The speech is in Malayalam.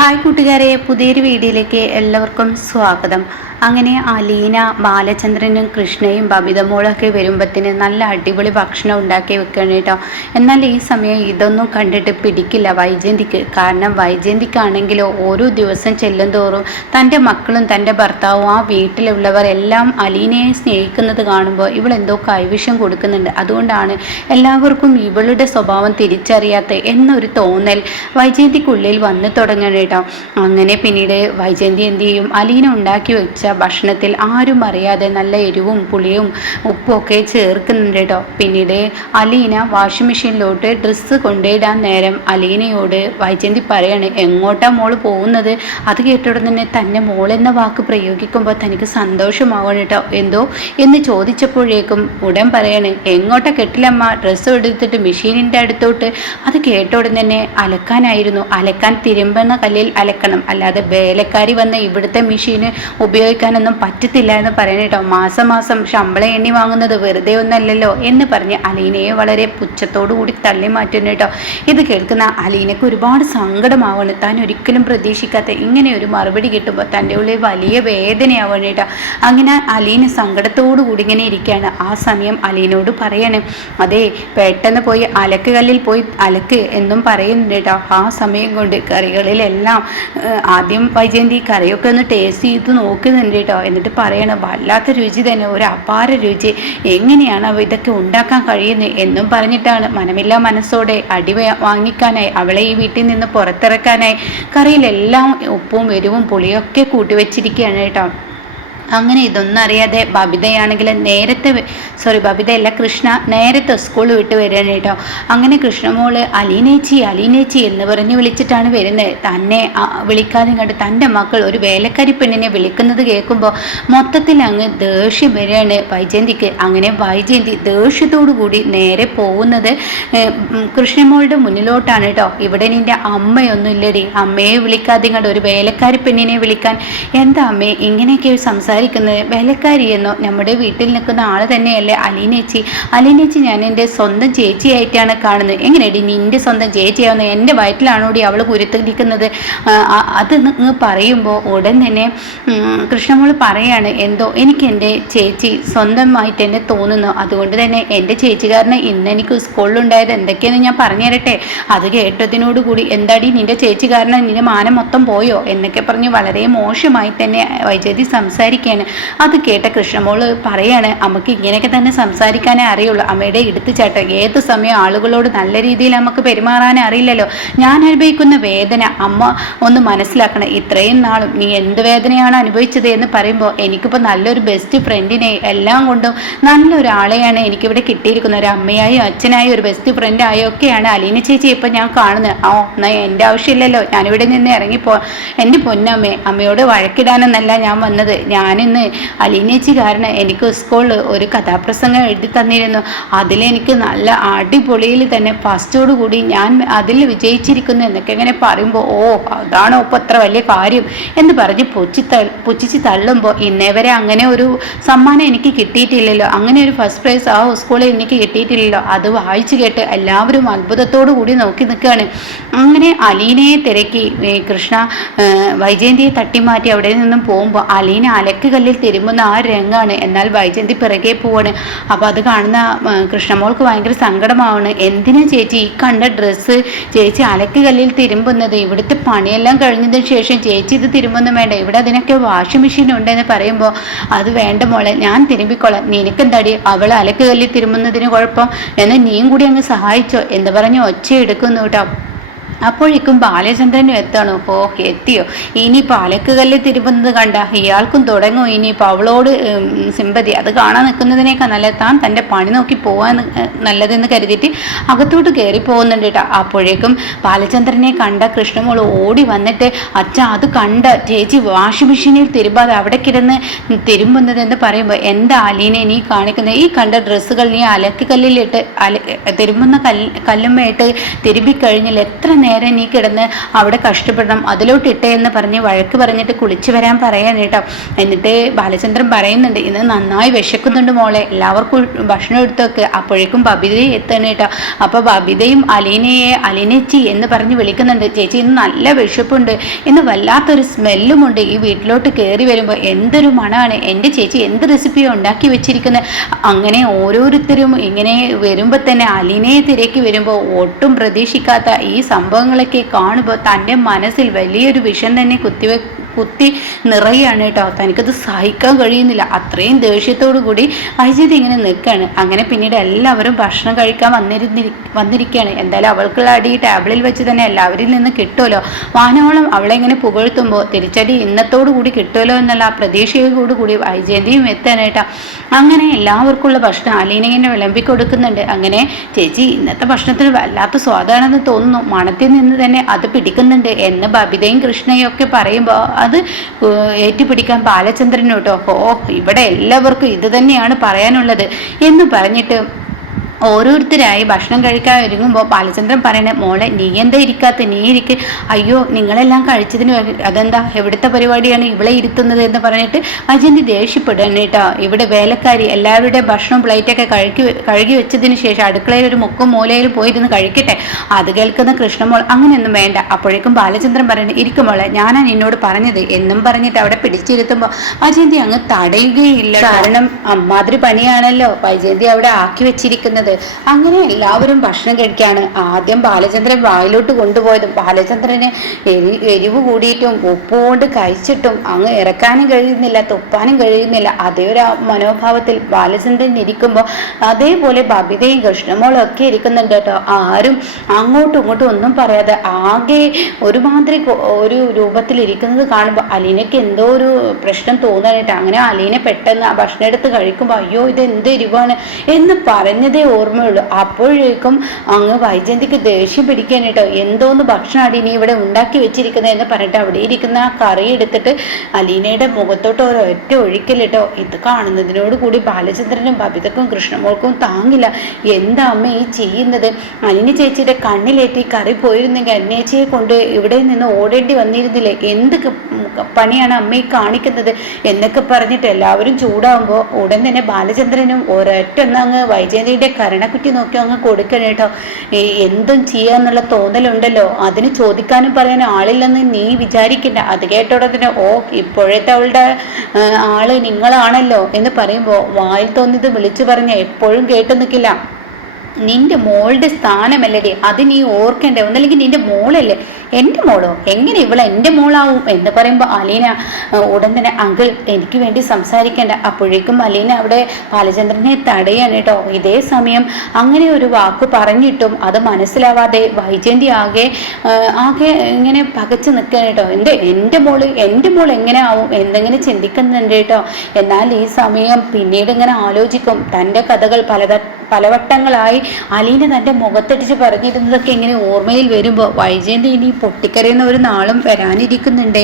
ഹായ് കൂട്ടുകാരെ, പുതിയൊരു വീഡിയോയിലേക്ക് എല്ലാവർക്കും സ്വാഗതം. അങ്ങനെ അലീന ബാലചന്ദ്രനും കൃഷ്ണയും ബബിതമോളൊക്കെ വരുമ്പത്തിന് നല്ല അടിപൊളി ഭക്ഷണം ഉണ്ടാക്കി വെക്കണം കേട്ടോ. എന്നാൽ ഈ സമയം ഇതൊന്നും കണ്ടിട്ട് പിടിക്കില്ല വൈജയന്തിക്ക്. കാരണം വൈജയന്തിക്കാണെങ്കിലോ ഓരോ ദിവസം ചെല്ലും തോറും തൻ്റെ മക്കളും തൻ്റെ ഭർത്താവും ആ വീട്ടിലുള്ളവർ എല്ലാം അലീനയെ സ്നേഹിക്കുന്നത് കാണുമ്പോൾ ഇവളെന്തോ കൈവിഷം കൊടുക്കുന്നുണ്ട്. അതുകൊണ്ടാണ് എല്ലാവർക്കും ഇവളുടെ സ്വഭാവം തിരിച്ചറിയാത്ത എന്നൊരു തോന്നൽ വൈജയന്തിക്കുള്ളിൽ വന്നു തുടങ്ങണം കേട്ടോ. അങ്ങനെ പിന്നീട് വൈജയന്തി എന്ത് ചെയ്യും, അലീന ഉണ്ടാക്കി വെച്ച ഭക്ഷണത്തിൽ ആരും അറിയാതെ നല്ല എരിവും പുളിയും ഉപ്പും ഒക്കെ ചേർക്കുന്നുണ്ട് കേട്ടോ. പിന്നീട് അലീന വാഷിംഗ് മെഷീനിലോട്ട് ഡ്രസ്സ് കൊണ്ടിടാൻ നേരം അലീനയോട് വൈജയന്തി പറയാണ്, എങ്ങോട്ടാ മോള് പോകുന്നത്? അത് കേട്ടോടെ തന്നെ തന്നെ മോളെന്ന വാക്ക് പ്രയോഗിക്കുമ്പോൾ തനിക്ക് സന്തോഷമാവണം കേട്ടോ. എന്തോ എന്ന് ചോദിച്ചപ്പോഴേക്കും ഉടൻ പറയാണ്, എങ്ങോട്ടാ കെട്ടിലമ്മ, ഡ്രസ്സ് എടുത്തിട്ട് മെഷീനിൻ്റെ അടുത്തോട്ട്. അത് കേട്ടോടെ തന്നെ അലക്കാനായിരുന്നു, അലക്കാൻ തിരുമ്പുന്ന കല്ലിൽ അലക്കണം, അല്ലാതെ വേലക്കാരി വന്ന് ഇവിടുത്തെ മെഷീന് ഉപയോഗിക്കാനൊന്നും പറ്റത്തില്ല എന്ന് പറയണം കേട്ടോ. മാസം മാസം ശമ്പളം എണ്ണി വാങ്ങുന്നത് വെറുതെ ഒന്നല്ലല്ലോ എന്ന് പറഞ്ഞ് അലീനയെ വളരെ പുച്ഛത്തോടു കൂടി തള്ളി മാറ്റുന്നു കേട്ടോ. ഇത് കേൾക്കുന്ന അലീനയ്ക്ക് ഒരുപാട് സങ്കടമാവണം. താൻ ഒരിക്കലും പ്രതീക്ഷിക്കാത്ത ഇങ്ങനെ ഒരു മറുപടി കിട്ടുമ്പോൾ തൻ്റെ ഉള്ളിൽ വലിയ വേദനയാവണം കേട്ടോ. അങ്ങനെ അലീന സങ്കടത്തോടു കൂടി ഇങ്ങനെ ഇരിക്കുകയാണ്. ആ സമയം അലീനോട് പറയാണ്, അതെ പെട്ടെന്ന് പോയി അലക്ക് കല്ലിൽ പോയി അലക്ക് എന്നും പറയുന്നുണ്ട് കേട്ടോ. ആ സമയം കൊണ്ട് കറികളിലെല്ലാം ആദ്യം വൈജയന്തി കറിയൊക്കെ ഒന്ന് ടേസ്റ്റ് ചെയ്ത് നോക്കുന്നുണ്ട് കേട്ടോ. എന്നിട്ട് പറയണം, വല്ലാത്ത രുചി തന്നെ, ഒരു അപാര രുചി, എങ്ങനെയാണ് ഇതൊക്കെ ഉണ്ടാക്കാൻ കഴിയുന്നത് എന്നും പറഞ്ഞിട്ടാണ് മനമില്ലാ മനസ്സോടെ അടി വാങ്ങിക്കാനായി അവളെ ഈ വീട്ടിൽ നിന്ന് പുറത്തിറക്കാനായി കറിയിലെല്ലാം ഉപ്പും എരിവും പുളിയൊക്കെ കൂട്ടിവെച്ചിരിക്കുകയാണ് കേട്ടോ. അങ്ങനെ ഇതൊന്നും അറിയാതെ ബബിതയാണെങ്കിൽ ബബിതയല്ല, കൃഷ്ണ നേരത്തെ സ്കൂൾ വിട്ട് വരികയാണ് കേട്ടോ. അങ്ങനെ കൃഷ്ണമോള് അലീനേച്ചി അലീനേച്ചി എന്ന് പറഞ്ഞ് വിളിച്ചിട്ടാണ് വരുന്നത്. തന്നെ വിളിക്കാതെ കണ്ട് തൻ്റെ മക്കൾ ഒരു വേലക്കാരി പെണ്ണിനെ വിളിക്കുന്നത് കേൾക്കുമ്പോൾ മൊത്തത്തിൽ അങ്ങ് ദേഷ്യം വരികയാണ് വൈജയന്തിക്ക്. അങ്ങനെ വൈജയന്തി ദേഷ്യത്തോടു കൂടി നേരെ പോകുന്നത് കൃഷ്ണമോളുടെ മുന്നിലോട്ടാണ് കേട്ടോ. ഇവിടെ നിൻ്റെ അമ്മയൊന്നും ഇല്ലടി, അമ്മയെ വിളിക്കാതെ കണ്ട് ഒരു വേലക്കാരി പെണ്ണിനെ വിളിക്കാൻ എന്താ അമ്മേ ഇങ്ങനെയൊക്കെ സംസാരിക്കുന്നത്? വേലക്കാരിയെന്നോ? നമ്മുടെ വീട്ടിൽ നിൽക്കുന്ന ആൾ തന്നെയല്ലേ അലീനേച്ചി. അലീനേച്ചി ഞാൻ എൻ്റെ സ്വന്തം ചേച്ചിയായിട്ടാണ് കാണുന്നത്. എങ്ങനെയടി നിൻ്റെ സ്വന്തം ചേച്ചിയാവുന്നത്? എൻ്റെ വയറ്റിലാണോടി അവൾ കുരുത്തിരിക്കുന്നത്? അത് നിങ്ങൾ പറയുമ്പോൾ ഉടൻ തന്നെ കൃഷ്ണമോൾ പറയാണ്, എന്തോ എനിക്ക് എൻ്റെ ചേച്ചി സ്വന്തമായിട്ട് എന്നെ തോന്നുന്നു. അതുകൊണ്ട് തന്നെ എൻ്റെ ചേച്ചിക്കാരന് ഇന്ന് എനിക്ക് സ്കൂളിലുണ്ടായത് എന്തൊക്കെയാണെന്ന് ഞാൻ പറഞ്ഞു തരട്ടെ. അത് കേട്ടതിനോടുകൂടി എന്താടി നിൻ്റെ ചേച്ചിക്കാരന് നിൻ്റെ മാനം മൊത്തം പോയോ എന്നൊക്കെ പറഞ്ഞ് വളരെ മോശമായി തന്നെ വൈജയന്തി സംസാരിക്കുകയാണ്. അത് കേട്ട കൃഷ്ണമോള് പറയാണ്, അമ്മക്ക് ഇങ്ങനെയൊക്കെ തന്നെ സംസാരിക്കാനേ അറിയുള്ളൂ. അമ്മയുടെ എടുത്തുചാട്ടം, ഏത് സമയം ആളുകളോട് നല്ല രീതിയിൽ നമുക്ക് പെരുമാറാനേ അറിയില്ലല്ലോ. ഞാൻ അനുഭവിക്കുന്ന വേദന അമ്മ ഒന്ന് മനസ്സിലാക്കണം. ഇത്രയും നാളും നീ എന്ത് വേദനയാണ് അനുഭവിച്ചത് എന്ന് പറയുമ്പോൾ എനിക്കിപ്പോൾ നല്ലൊരു ബെസ്റ്റ് ഫ്രണ്ടിനെ എല്ലാം കൊണ്ടും നല്ലൊരാളെയാണ് എനിക്കിവിടെ കിട്ടിയിരിക്കുന്നത്. ഒരു അമ്മയായും അച്ഛനായും ഒരു ബെസ്റ്റ് ഫ്രണ്ടായും ഒക്കെയാണ് അലീന ചേച്ചി ഇപ്പം ഞാൻ കാണുന്നത്. എന്നാൽ എൻ്റെ ആവശ്യമില്ലല്ലോ, ഞാനിവിടെ നിന്ന് ഇറങ്ങിപ്പോ. എൻ്റെ പൊന്നമ്മേ, അമ്മയോട് വഴക്കിടാനെന്നല്ല ഞാൻ വന്നത്. ഞാനിന്ന് അലീനേച്ചി കാരണം എനിക്ക് സ്കൂളിൽ ഒരു കഥാപ്രസംഗം എഴുതി തന്നിരുന്നു. അതിലെനിക്ക് നല്ല അടിപൊളിയിൽ തന്നെ ഫസ്റ്റോടു കൂടി ഞാൻ അതിൽ വിജയിച്ചിരിക്കുന്നു എന്നൊക്കെ ഇങ്ങനെ പറയുമ്പോൾ, അതാണോ ഇപ്പോൾ അത്ര വലിയ കാര്യം എന്ന് പറഞ്ഞ് പുച്ഛിച്ച് തള്ളുമ്പോൾ, ഇന്നേ വരെ അങ്ങനെ ഒരു സമ്മാനം എനിക്ക് കിട്ടിയിട്ടില്ലല്ലോ, അങ്ങനെ ഒരു ഫസ്റ്റ് പ്രൈസ് ആ സ്കൂളിൽ എനിക്ക് കിട്ടിയിട്ടില്ലല്ലോ. അത് വായിച്ചു കേട്ട് എല്ലാവരും അത്ഭുതത്തോടു കൂടി നോക്കി നിൽക്കുകയാണ്. അങ്ങനെ അലീനയെ തിരക്കി കൃഷ്ണ വൈജയന്തിയെ തട്ടിമാറ്റി അവിടെ നിന്നും പോകുമ്പോൾ അലീന അലക്ക് കല്ലിൽ തിരുമ്പുന്ന ആ രംഗാണ്. എന്നാൽ വൈജയന്തി പിറകെ പോവാണ്. അപ്പോൾ അത് കാണുന്ന കൃഷ്ണമോൾക്ക് ഭയങ്കര സങ്കടമാവാണ്. എന്തിനാ ചേച്ചി ഈ കണ്ട ഡ്രസ്സ് ചേച്ചി അലക്ക് കല്ലിൽ തിരുമ്പുന്നത്? ഇവിടുത്തെ പണിയെല്ലാം കഴിഞ്ഞതിന് ശേഷം ചേച്ചി ഇത് തിരുമ്പൊന്നും വേണ്ട, ഇവിടെ അതിനൊക്കെ വാഷിംഗ് മെഷീൻ ഉണ്ടെന്ന് പറയുമ്പോൾ, അത് വേണ്ട മോളെ, ഞാൻ തിരുമ്പിക്കോളാം, നിനക്കെന്താടി അവൾ അലക്ക് കല്ലിൽ തിരുമ്പുന്നതിന് കുഴപ്പം, എന്നാൽ നീയും കൂടി അങ്ങ് സഹായിച്ചോ എന്ന് പറഞ്ഞ് ഒച്ച എടുക്കുന്നു കേട്ടോ. അപ്പോഴേക്കും ബാലചന്ദ്രനും എത്തണോ? എത്തിയോ? ഇനിയിപ്പോൾ അലക്കുകല്ല് തിരുമ്പുന്നത് കണ്ട ഇയാൾക്കും തുടങ്ങും ഇനിയിപ്പോൾ അവളോട് സിമ്പതി. അത് കാണാൻ നിൽക്കുന്നതിനേക്കാൾ നല്ലത് താൻ തൻ്റെ പണി നോക്കി പോകാൻ നല്ലതെന്ന് കരുതിയിട്ട് അകത്തോട്ട് കയറി പോകുന്നുണ്ട് കേട്ടോ. അപ്പോഴേക്കും ബാലചന്ദ്രനെ കണ്ട കൃഷ്ണമോൾ ഓടി വന്നിട്ട്, അച്ഛാ അത് കണ്ട ചേച്ചി വാഷിംഗ് മെഷീനിൽ തിരുമ്പാതെ അവിടെ കിടന്ന് തിരുമ്പുന്നതെന്ന് പറയുമ്പോൾ, എന്താ അലീനെ നീ കാണിക്കുന്നത്? ഈ കണ്ട ഡ്രസ്സുകൾ നീ അലക്കുകല്ലിലിട്ട് തിരുമ്പുന്ന കല്ലുമ്മയിട്ട് തിരുമ്പിക്കഴിഞ്ഞാൽ എത്ര നേരം നീ കിടന്ന് അവിടെ കഷ്ടപ്പെടണം, അതിലോട്ട് ഇട്ടേ എന്ന് പറഞ്ഞ് വഴക്ക് പറഞ്ഞിട്ട് കുളിച്ചു വരാൻ പറയാൻ കേട്ടോ. എന്നിട്ട് ബാലചന്ദ്രൻ പറയുന്നുണ്ട്, ഇന്ന് നന്നായി വിശക്കുന്നുണ്ട് മോളെ, എല്ലാവർക്കും ഭക്ഷണം എടുത്തൊക്കെ. അപ്പോഴേക്കും ബബിതയും എത്തണം കേട്ടോ. അപ്പോൾ ബബിതയും അലീനച്ചി എന്ന് പറഞ്ഞ് വിളിക്കുന്നുണ്ട്. ചേച്ചി ഇന്ന് നല്ല വിശപ്പുണ്ട്, ഇന്ന് വല്ലാത്തൊരു സ്മെല്ലുമുണ്ട്, ഈ വീട്ടിലോട്ട് കയറി വരുമ്പോൾ എന്തൊരു മണമാണ്, എൻ്റെ ചേച്ചി എന്ത് റെസിപ്പിയോ ഉണ്ടാക്കി വെച്ചിരിക്കുന്നത്. അങ്ങനെ ഓരോരുത്തരും ഇങ്ങനെ വരുമ്പോൾ തന്നെ അലീനയെ തിരക്കി വരുമ്പോൾ ഒട്ടും പ്രതീക്ഷിക്കാത്ത ഈ സംഭവങ്ങളൊക്കെ കാണുമ്പോൾ തൻ്റെ മനസ്സിൽ വലിയൊരു വിഷം തന്നെ കുത്തി നിറയാണ് കേട്ടോ. തനിക്കത് സഹിക്കാൻ കഴിയുന്നില്ല, അത്രയും ദേഷ്യത്തോടു കൂടി വൈജയന്തി ഇങ്ങനെ നിൽക്കുകയാണ്. അങ്ങനെ പിന്നീട് എല്ലാവരും ഭക്ഷണം കഴിക്കാൻ വന്നിരിക്കുകയാണ്. എന്തായാലും അവൾക്കുള്ള അടി ടേബിളിൽ വെച്ച് തന്നെ എല്ലാവരിൽ നിന്ന് കിട്ടുമല്ലോ. വാനോളം അവളെ ഇങ്ങനെ പുകഴ്ത്തുമ്പോൾ തിരിച്ചടി ഇന്നത്തോടു കൂടി കിട്ടുമല്ലോ എന്നുള്ള ആ പ്രതീക്ഷയോടു കൂടി വൈജയന്തിയും എത്താനായിട്ടാ. അങ്ങനെ എല്ലാവർക്കുള്ള ഭക്ഷണം അലീന ഇങ്ങനെ വിളമ്പി കൊടുക്കുന്നുണ്ട്. അങ്ങനെ ചേച്ചി ഇന്നത്തെ ഭക്ഷണത്തിന് വല്ലാത്ത സ്വാദാണെന്ന് തോന്നുന്നു, മണത്തിൽ നിന്ന് തന്നെ അത് പിടിക്കുന്നുണ്ട് എന്ന് ബബിതയും കൃഷ്ണയും ഒക്കെ പറയുമ്പോൾ അത് ഏറ്റുപിടിക്കാൻ ബാലചന്ദ്രനോട്ടോ, ഇവിടെ എല്ലാവർക്കും ഇത് തന്നെയാണ് പറയാനുള്ളത് എന്ന് പറഞ്ഞിട്ട് ഓരോരുത്തരായി ഭക്ഷണം കഴിക്കാൻ ഒരുങ്ങുമ്പോൾ ബാലചന്ദ്രൻ പറയണേ, മോളെ നീ എന്താ ഇരിക്കാത്ത, നീ ഇരിക്ക്. അയ്യോ നിങ്ങളെല്ലാം കഴിച്ചതിന് അതെന്താ എവിടുത്തെ പരിപാടിയാണ് ഇവളെ ഇരുത്തുന്നത് എന്ന് പറഞ്ഞിട്ട് വൈജയന്തി ദേഷ്യപ്പെടുകയാണ് കേട്ടോ. ഇവിടെ വേലക്കാരി എല്ലാവരുടെയും ഭക്ഷണം പ്ലേറ്റൊക്കെ കഴുകി വെച്ചതിന് ശേഷം അടുക്കളയിൽ ഒരു മുക്കും മൂലയിലും പോയിരുന്ന് കഴിക്കട്ടെ. അത് കേൾക്കുന്ന കൃഷ്ണമോൾ അങ്ങനെയൊന്നും വേണ്ട. അപ്പോഴേക്കും ബാലചന്ദ്രൻ പറയണേ, ഇരിക്കും മോളെ, ഞാനാണ് എന്നോട് പറഞ്ഞത് എന്നും പറഞ്ഞിട്ട് അവിടെ പിടിച്ചിരുത്തുമ്പോൾ വൈജയന്തി അങ്ങ് തടയുകയില്ല. കാരണം അമ്മാതിരി പണിയാണല്ലോ വൈജയന്തി അവിടെ ആക്കി വെച്ചിരിക്കുന്നത്. അങ്ങനെ എല്ലാവരും ഭക്ഷണം കഴിക്കാണ്. ആദ്യം ബാലചന്ദ്രൻ വായിലോട്ട് കൊണ്ടുപോയതും ബാലചന്ദ്രന് എരിവ് കൂടിയിട്ടും ഉപ്പ് കൊണ്ട് കഴിച്ചിട്ടും അങ്ങ് ഇറക്കാനും കഴിയുന്നില്ല, തുപ്പാനും കഴിയുന്നില്ല. അതേ ഒരു മനോഭാവത്തിൽ ബാലചന്ദ്രൻ ഇരിക്കുമ്പോൾ അതേപോലെ ബബിതയും കൃഷ്ണമോളും ഒക്കെ ഇരിക്കുന്നുണ്ട് കേട്ടോ. ആരും അങ്ങോട്ടും ഇങ്ങോട്ടും ഒന്നും പറയാതെ ആകെ ഒരുമാതിരി ഒരു രൂപത്തിൽ ഇരിക്കുന്നത് കാണുമ്പോൾ അലീനയ്ക്ക് എന്തോ ഒരു പ്രശ്നം തോന്നാനായിട്ട്. അങ്ങനെ അലീന പെട്ടെന്ന് ആ ഭക്ഷണം എടുത്ത് കഴിക്കുമ്പോൾ അയ്യോ ഇത് എന്ത് എരിവാണ് എന്ന് പറഞ്ഞതേ ഓർമ്മയുള്ളൂ. അപ്പോഴേക്കും അങ്ങ് വൈജയന്തിക്ക് ദേഷ്യം പിടിക്കാൻ കേട്ടോ. എന്തോന്ന് ഭക്ഷണമാണ് ഇനി ഇവിടെ ഉണ്ടാക്കി വെച്ചിരിക്കുന്നത് എന്ന് പറഞ്ഞിട്ട് അവിടെ ഇരിക്കുന്ന ആ കറി എടുത്തിട്ട് അലീനയുടെ മുഖത്തോട്ട് ഒരൊറ്റ ഒഴിക്കൽ കേട്ടോ. ഇത് കാണുന്നതിനോട് കൂടി ബാലചന്ദ്രനും ബബിതക്കും കൃഷ്ണമോൾക്കും താങ്ങില്ല. എന്താ അമ്മ ഈ ചെയ്യുന്നത്, അലീന ചേച്ചിയുടെ കണ്ണിലേറ്റി കറി പോയിരുന്നെങ്കിൽ അന്നേച്ചിയെ കൊണ്ട് ഇവിടെ നിന്ന് ഓടേണ്ടി വന്നിരുന്നില്ലേ, എന്ത് പണിയാണ് അമ്മ ഈ കാണിക്കുന്നത് എന്നൊക്കെ പറഞ്ഞിട്ട് എല്ലാവരും ചൂടാവുമ്പോൾ ഉടൻ തന്നെ ബാലചന്ദ്രനും ഒരൊറ്റ അങ്ങ് വൈജയന്തിയുടെ കരണക്കുറ്റി നോക്കി അങ്ങ് കൊടുക്കണം കേട്ടോ. എന്തും ചെയ്യാന്നുള്ള തോന്നലുണ്ടല്ലോ, അതിന് ചോദിക്കാനും പറയാനും ആളില്ലെന്ന് നീ വിചാരിക്കണ്ട. അത് കേട്ടോടത്തിന് ഇപ്പോഴത്തെ അവളുടെ ആള് നിങ്ങളാണല്ലോ എന്ന് പറയുമ്പോൾ വായിൽ തോന്നിയത് വിളിച്ചു പറഞ്ഞ എപ്പോഴും കേട്ടു നിൽക്കില്ല. നിന്റെ മോളുടെ സ്ഥാനമല്ലേ അത് നീ ഓർക്കേണ്ടേ, ഒന്നല്ലെങ്കിൽ നിന്റെ മോളല്ലേ. എൻ്റെ മോളോ, എങ്ങനെ ഇവളെ എൻ്റെ മോളാവും എന്ന് പറയുമ്പോൾ അലീന ഉടൻ തന്നെ അങ്കിൾ എനിക്ക് വേണ്ടി സംസാരിക്കേണ്ട. അപ്പോഴേക്കും അലീന അവിടെ ബാലചന്ദ്രനെ തടയാണ് കേട്ടോ. ഇതേ സമയം അങ്ങനെ ഒരു വാക്ക് പറഞ്ഞിട്ടും അത് മനസ്സിലാവാതെ വൈജയന്തി ആകെ ഇങ്ങനെ പകച്ചു നിൽക്കാൻ കേട്ടോ. എൻ്റെ മോൾ എങ്ങനെ ആവും എന്തെങ്കിലും ചിന്തിക്കുന്നുണ്ട് കേട്ടോ. എന്നാൽ ഈ സമയം പിന്നീട് ഇങ്ങനെ ആലോചിക്കും. തൻ്റെ കഥകൾ പലവട്ടങ്ങളായി അലീന തൻ്റെ മുഖത്തടിച്ച് പറഞ്ഞിരുന്നതൊക്കെ ഇങ്ങനെ ഓർമ്മയിൽ വരുമ്പോൾ വൈജയന്തി ഇനി പൊട്ടിക്കരയുന്ന ഒരു നാളും വരാനിരിക്കുന്നുണ്ടേ.